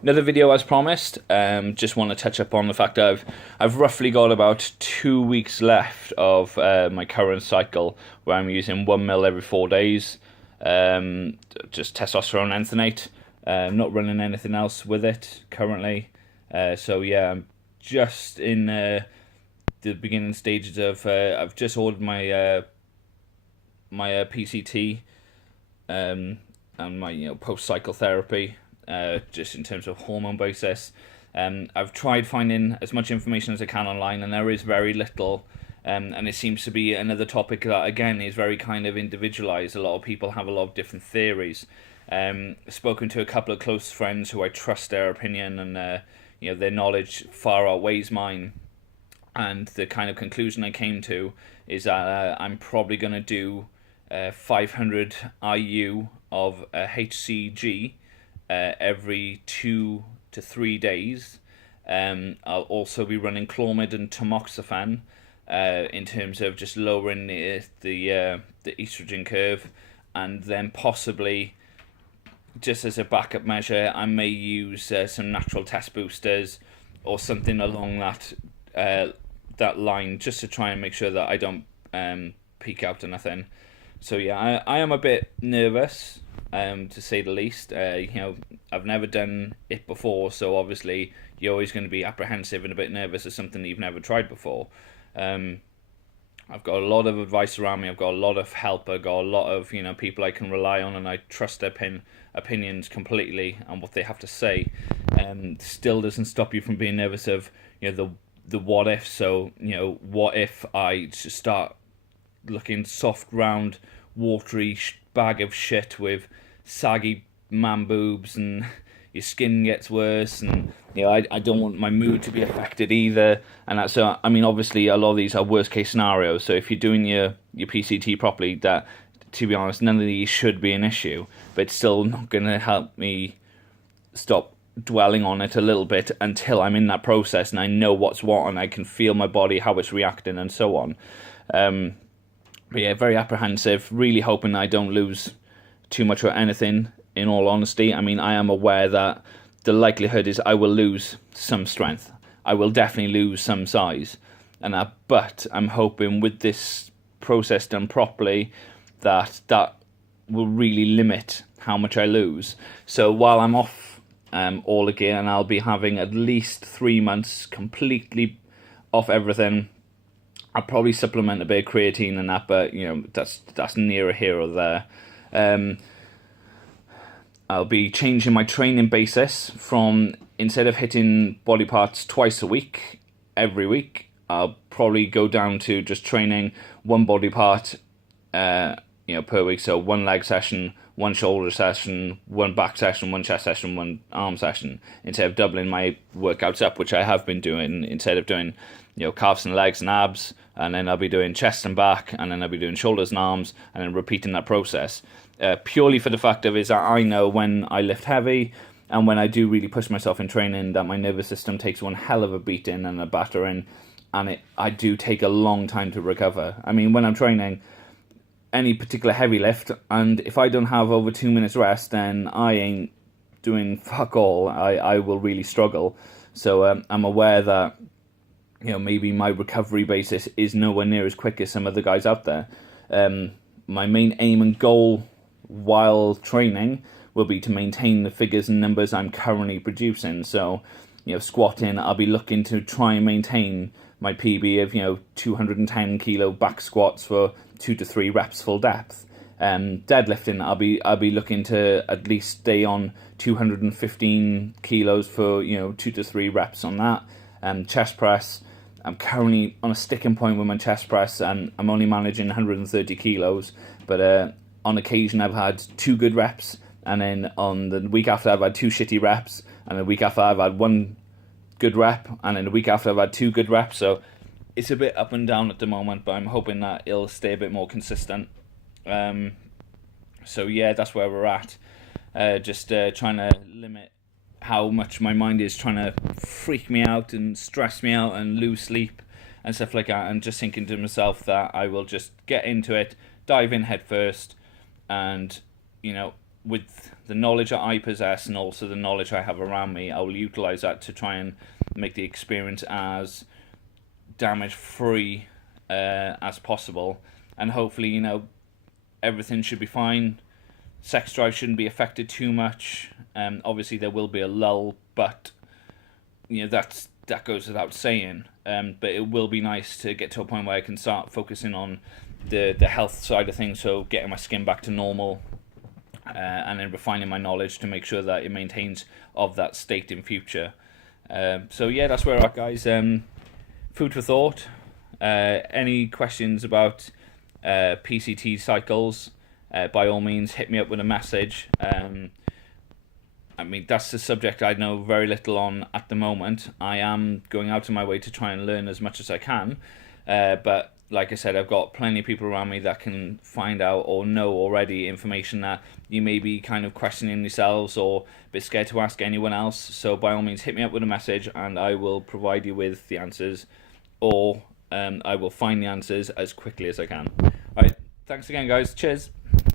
Another video as promised. Just want to touch up on the fact that I've roughly got about 2 weeks left of my current cycle where I'm using 1 ml every 4 days. Just testosterone enthanate. Not running anything else with it currently. So yeah, I'm just in the beginning stages of. I've just ordered my PCT and my post cycle therapy, just in terms of hormone basis. I've tried finding as much information as I can online, and there is very little. And it seems to be another topic that again is very kind of individualized. A lot of people have a lot of different theories. Spoken to a couple of close friends who I trust their opinion, and their knowledge far outweighs mine. And the kind of conclusion I came to is that I'm probably going to do 500 IU of HCG every 2 to 3 days. I'll also be running Clomid and tamoxifen in terms of just lowering the estrogen curve, and then possibly just as a backup measure, I may use some natural test boosters or something along that line, just to try and make sure that I don't peak out or nothing. So yeah, I am a bit nervous, to say the least. I've never done it before, so obviously you're always going to be apprehensive and a bit nervous of something that you've never tried before. I've got a lot of advice around me. I've got a lot of help. I've got a lot of people I can rely on, and I trust their opinions completely on what they have to say. Still doesn't stop you from being nervous of the what if. So what if I just start looking soft, round, watery bag of shit with saggy man boobs, and your skin gets worse, and I don't want my mood to be affected either. And that's obviously a lot of these are worst case scenarios. So if you're doing your PCT properly, that, to be honest, none of these should be an issue. But it's still not going to help me stop dwelling on it a little bit until I'm in that process and I know what's what, and I can feel my body, how it's reacting, and so on. But yeah, very apprehensive. Really hoping I don't lose too much or anything, in all honesty. I am aware that the likelihood is I will lose some strength. I will definitely lose some size. But I'm hoping with this process done properly that will really limit how much I lose. So while I'm off all again, I'll be having at least 3 months completely off everything. I'll probably supplement a bit of creatine and that, but that's near here or there. I'll be changing my training basis from, instead of hitting body parts twice a week, every week, I'll probably go down to just training one body part, per week. So one leg session, one shoulder session, one back session, one chest session, one arm session, instead of doubling my workouts up, which I have been doing. Instead of doing calves and legs and abs, and then I'll be doing chest and back, and then I'll be doing shoulders and arms, and then repeating that process. Purely for the fact of is that I know when I lift heavy and when I do really push myself in training, that my nervous system takes one hell of a beating and a battering, and I do take a long time to recover. When I'm training any particular heavy lift, and if I don't have over 2 minutes rest, then I ain't doing fuck all. I will really struggle. So I'm aware that maybe my recovery basis is nowhere near as quick as some of the guys out there. My main aim and goal while training will be to maintain the figures and numbers I'm currently producing. So, squatting, I'll be looking to try and maintain my PB of 210 kilo back squats for 2 to 3 reps full depth. Deadlifting, I'll be looking to at least stay on 215 kilos for 2 to 3 reps on that. Chest press, I'm currently on a sticking point with my chest press, and I'm only managing 130 kilos. But on occasion, I've had 2 good reps, and then on the week after, I've had 2 shitty reps, and the week after, I've had 1 good rep, and then the week after, I've had 2 good reps. So it's a bit up and down at the moment, but I'm hoping that it'll stay a bit more consistent. So yeah, that's where we're at. Just trying to limit how much my mind is trying to freak me out and stress me out and lose sleep and stuff like that, and just thinking to myself that I will just get into it, dive in head first, and with the knowledge that I possess and also the knowledge I have around me, I will utilize that to try and make the experience as damage free as possible, and hopefully, you know, everything should be fine. Sex drive shouldn't be affected too much. Obviously there will be a lull, but you know that goes without saying. But it will be nice to get to a point where I can start focusing on the health side of things, so getting my skin back to normal, and then refining my knowledge to make sure that it maintains of that state in future. So yeah, that's where we're at, guys. Food for thought. Any questions about PCT cycles, by all means hit me up with a message. I mean, that's the subject I know very little on at the moment. I am going out of my way to try and learn as much as I can, but like I said, I've got plenty of people around me that can find out or know already information that you may be kind of questioning yourselves or a bit scared to ask anyone else. So by all means, hit me up with a message and I will provide you with the answers, or I will find the answers as quickly as I can. All right, thanks again, guys. Cheers.